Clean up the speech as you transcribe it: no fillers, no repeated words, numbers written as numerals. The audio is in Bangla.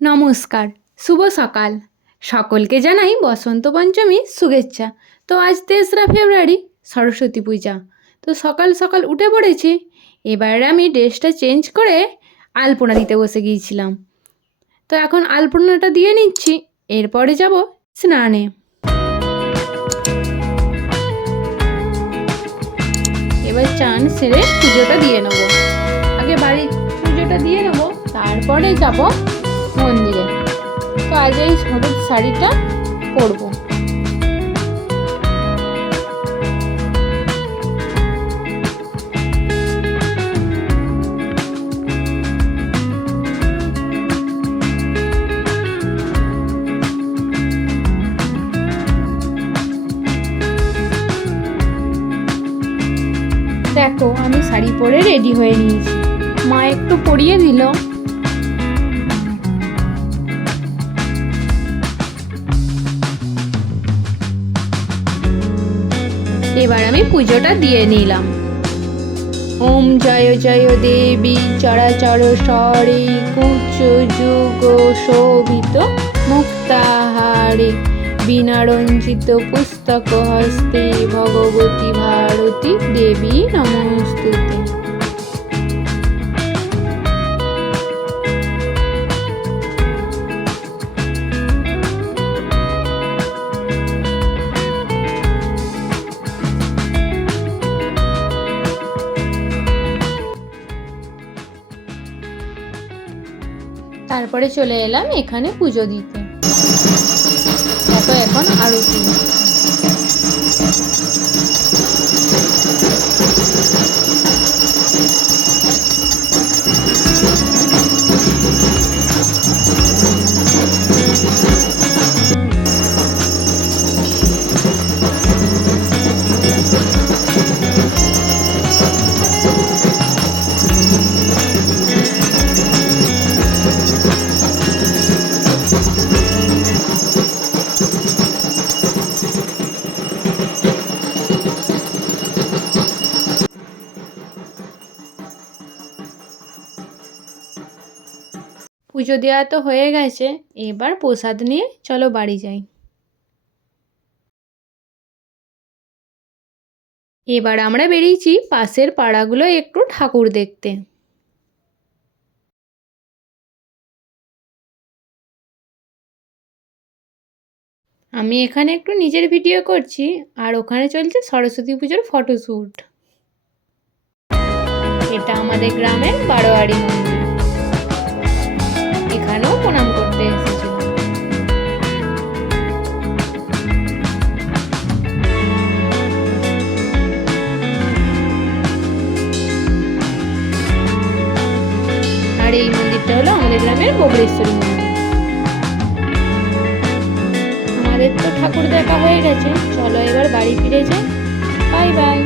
নমস্কার, শুভ সকাল। সকলকে জানাই বসন্ত পঞ্চমীর শুভেচ্ছা। তো আজ 3রা ফেব্রুয়ারি, সরস্বতী পূজা। তো সকাল সকাল উঠে পড়েছি। এবার আমি ড্রেসটা চেঞ্জ করে আলপনা দিতে বসে গিয়েছিলাম। তো এখন আলপনাটা দিয়ে নিচ্ছি, এরপরে যাব স্নানে। এবার চান সেরে পুজোটা দিয়ে নেব। আগে বাড়ির পুজোটা দিয়ে নেব, তারপরে যাব মন্দিরে। তো আজ এই হলুদ শাড়িটা পরবো। দেখো, আমি শাড়ি পরে রেডি হয়ে নিয়েছি। মা একটু পরিয়ে দিল। এবার আমি পুজোটা দিয়ে নিলাম। ওম জয় জয় দেবী চরাচর স্বরে কুচ যুগ শোভিত মুক্তাহারে বীণারঞ্জিত পুস্তক হস্তে ভগবতী ভারতী দেবী নমস্তুতে। তারপরে চলে এলাম এখানে পুজো দিতে। দেখো, এখন আরতি। পুজো দেওয়া তো হয়ে গেছে, এবার প্রসাদ নিয়ে চলো বাড়ি যাই। এবার আমরা বেরিয়েছি পাশের পাড়াগুলো একটু ঠাকুর দেখতে। আমি এখানে একটু নিজের ভিডিও করছি, আর ওখানে চলছে সরস্বতী পুজোর ফটোশ্যুট। এটা আমাদের গ্রামের বারোয়ারি মন্দির। এখানেও প্রণাম করতে এসেছিলাম। আর এই মন্দিরটা হলো আমাদের গ্রামের বগলেশ্বরী মন্দির। আমাদের তো ঠাকুর দেখা হয়ে গেছে, চলো এবার বাড়ি ফিরে যাই। Bye bye.